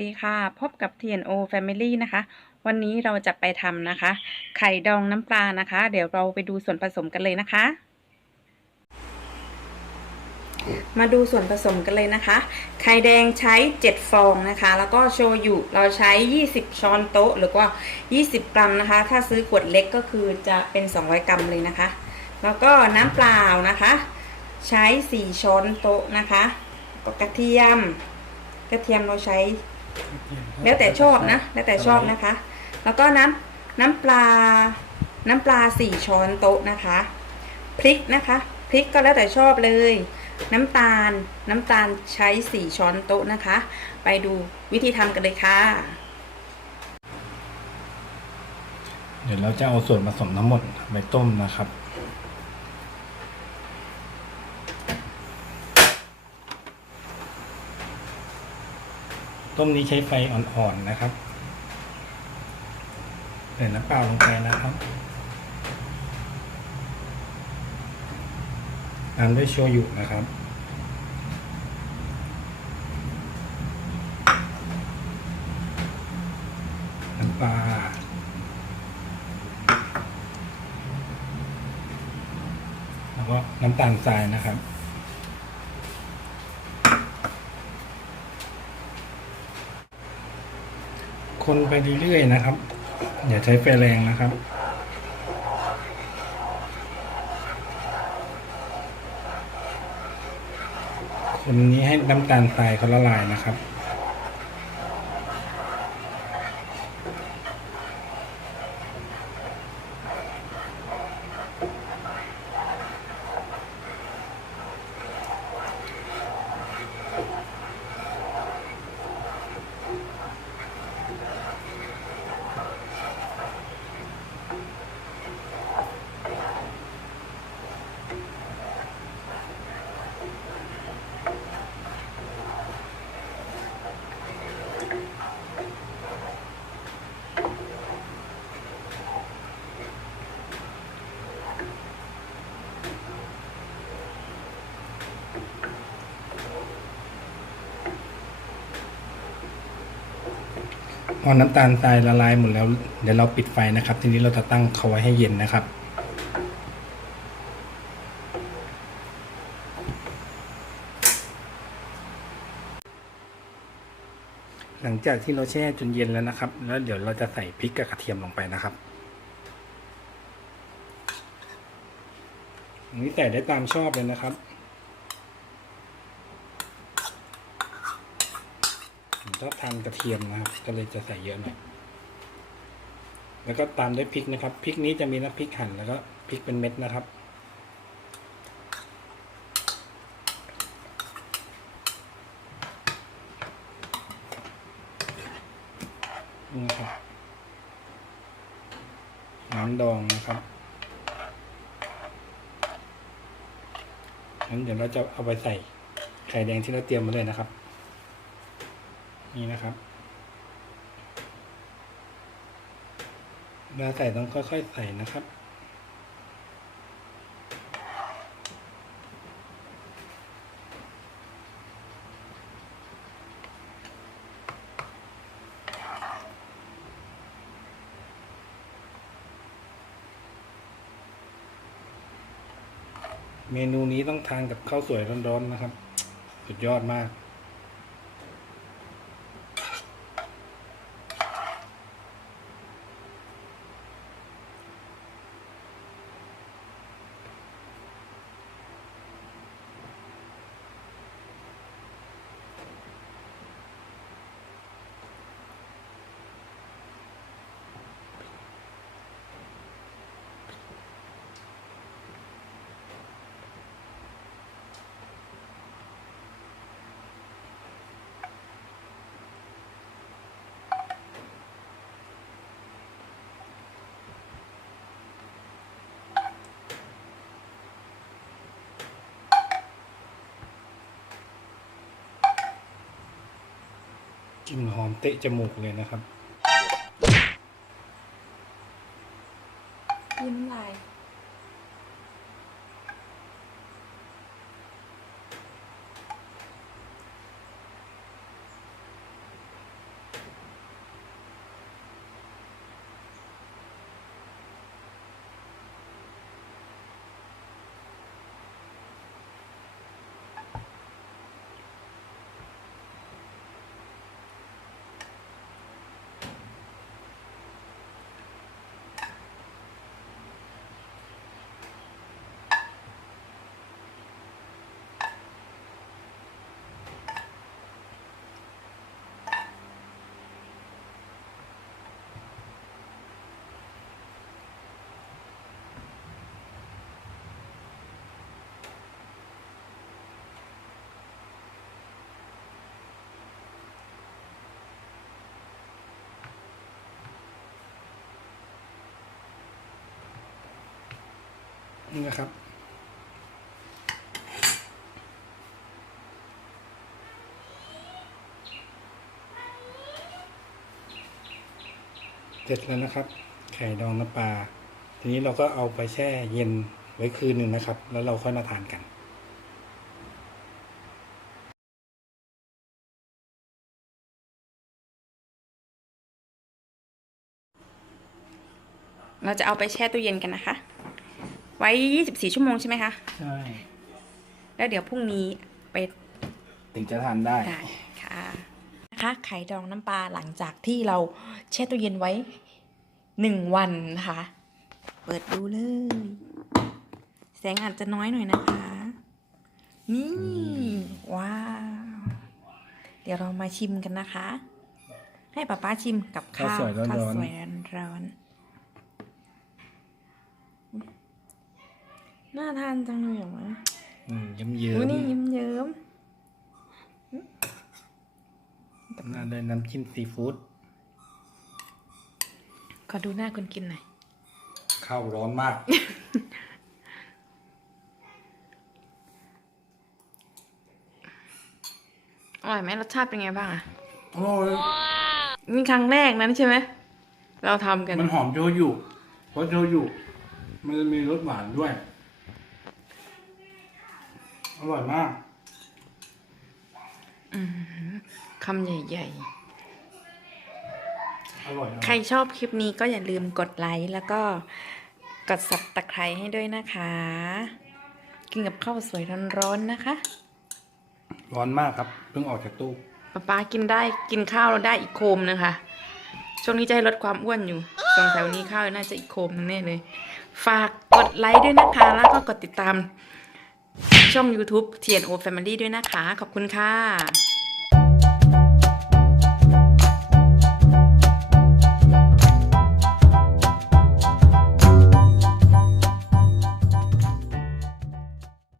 สวัสดีค่ะ พบกับ TNO Family นะคะ วันนี้เราจะไปทำนะคะ ไข่ดองน้ำปลานะคะ เดี๋ยวเราไปดูส่วนผสมกันเลยนะคะ มาดูส่วนผสมกันเลยนะคะ ไข่แดงใช้ 7 ฟองนะคะ แล้วก็โชยุเราใช้ 20 ช้อนโต๊ะ หรือว่า 20 กรัมนะคะ ถ้าซื้อขวดเล็กก็คือจะเป็น 200 กรัมเลยนะคะ แล้วก็น้ำเปล่านะคะ ใช้ 4 ช้อนโต๊ะนะคะกระเทียมกระเทียมเราใช้ แล้วแต่ชอบนะ แล้วแต่ชอบนะคะ แล้วก็น้ำน้ำปลา น้ำปลาสี่ช้อนโต๊ะนะคะ พริกนะคะ พริกก็แล้วแต่ชอบเลย น้ำตาล น้ำตาลใช้สี่ช้อนโต๊ะนะคะ ไปดูวิธีทำกันเลยค่ะ เดี๋ยวเราจะเอาส่วนผสมทั้งหมดไปต้มนะครับ ต้มนี้ใช้ไฟอ่อนๆนะครับใส่น้ำเปล่าลงไปนะครับตามด้วยโชยุนะครับน้ำปลาแล้วก็น้ำตาลทรายนะครับ คนไปเรื่อยๆนะครับ อย่าใช้ไฟแรงนะครับ คนนี้ให้น้ำตาลทรายเขาละลายนะครับ พอน้ำตาลทรายละลายหมดแล้ว เดี๋ยวเราปิดไฟนะครับ ทีนี้เราจะตั้งเขาไว้ให้เย็นนะครับ หลังจากที่เราแช่จนเย็นแล้วนะครับ แล้วเดี๋ยวเราจะใส่พริกกับกระเทียมลงไปนะครับอันนี้ใส่ได้ตามชอบเลยนะครับ ผม ชอบทานกระเทียมนะครับ ก็เลยจะใส่เยอะหน่อย แล้วก็ตามด้วยพริกนะครับ พริกนี้จะมีน้ำพริกหั่นแล้วก็พริกเป็นเม็ดนะครับ นี่ครับน้ำดองนะครับงั้นเดี๋ยวเราจะเอาไปใส่ไข่แดงที่เราเตรียมมาเลยนะครับ นี่นะครับเวลาใส่ต้องค่อยๆใส่นะครับเมนูนี้ต้องทานกับข้าวสวยร้อนๆนะครับ สุดยอดมาก กลิ่นหอมเตะจมูกเลยนะครับ นี่นะครับ เสร็จแล้วนะครับ ไข่ดองน้ำปลา ทีนี้เราก็เอาไปแช่เย็นไว้คืนหนึ่งนะครับ แล้วเราค่อยมาทานกันเราจะเอาไปแช่ตู้เย็นกันนะคะ ไว้ 24 ชั่วโมงใช่ไหมคะ ใช่ แล้วเดี๋ยวพรุ่งนี้ไปถึงจะทานได้ได้ค่ะนะคะไข่ดองน้ำปลาหลังจากที่เราแช่ตู้เย็นไว้หนึ่งวันนะคะ เปิดดูเลย แสงอาจจะน้อยหน่อยนะคะ นี่ ว้าว เดี๋ยวเรามาชิมกันนะคะ ให้ป๊าป๊าชิมกับข้าวข้าวสวยร้อนๆข้าวสวยร้อ นๆน่าทานจังเลยเหรอวะอืมเยิ้มเยิ้อุ้ยมนี่ยิ้มเยิ้มน่าได้น้ำจิ้มซีฟู้ดขอดูหน้าคนกินหน่อย ข้าวร้อนมาก อร่อยไหมรสชาติเป็นไงบ้างอะโอ้ยนี่ครั้งแรกนั้นใช่ไหม เราทำกัน มันหอมโชยุเพราะโชยุมันจะมีรสหวานด้วย อร่อยมากคำใหญ่อร่อยนะๆใครชอบคลิปนี้ก็อย่าลืมกดไลค์แล้วก็กดสับตะไคร้ให้ด้วยนะคะ กินกับข้าวสวยร้อนๆนะคะร้อนมากครับ เพิ่งออกจากตู้ ป๊าป๊ากินได้กินข้าวแล้วได้อีกโคมนะคะ ช่วงนี้จะให้ลดความอ้วนอยู่สงสัยวันนี้ข้าวน่าจะอีกโคมนึงแน่เลย ฝากกดไลค์ด้วยนะคะ แล้วก็กดติดตาม ช่อง YouTube TNO Family ด้วยนะคะ ขอบคุณค่ะ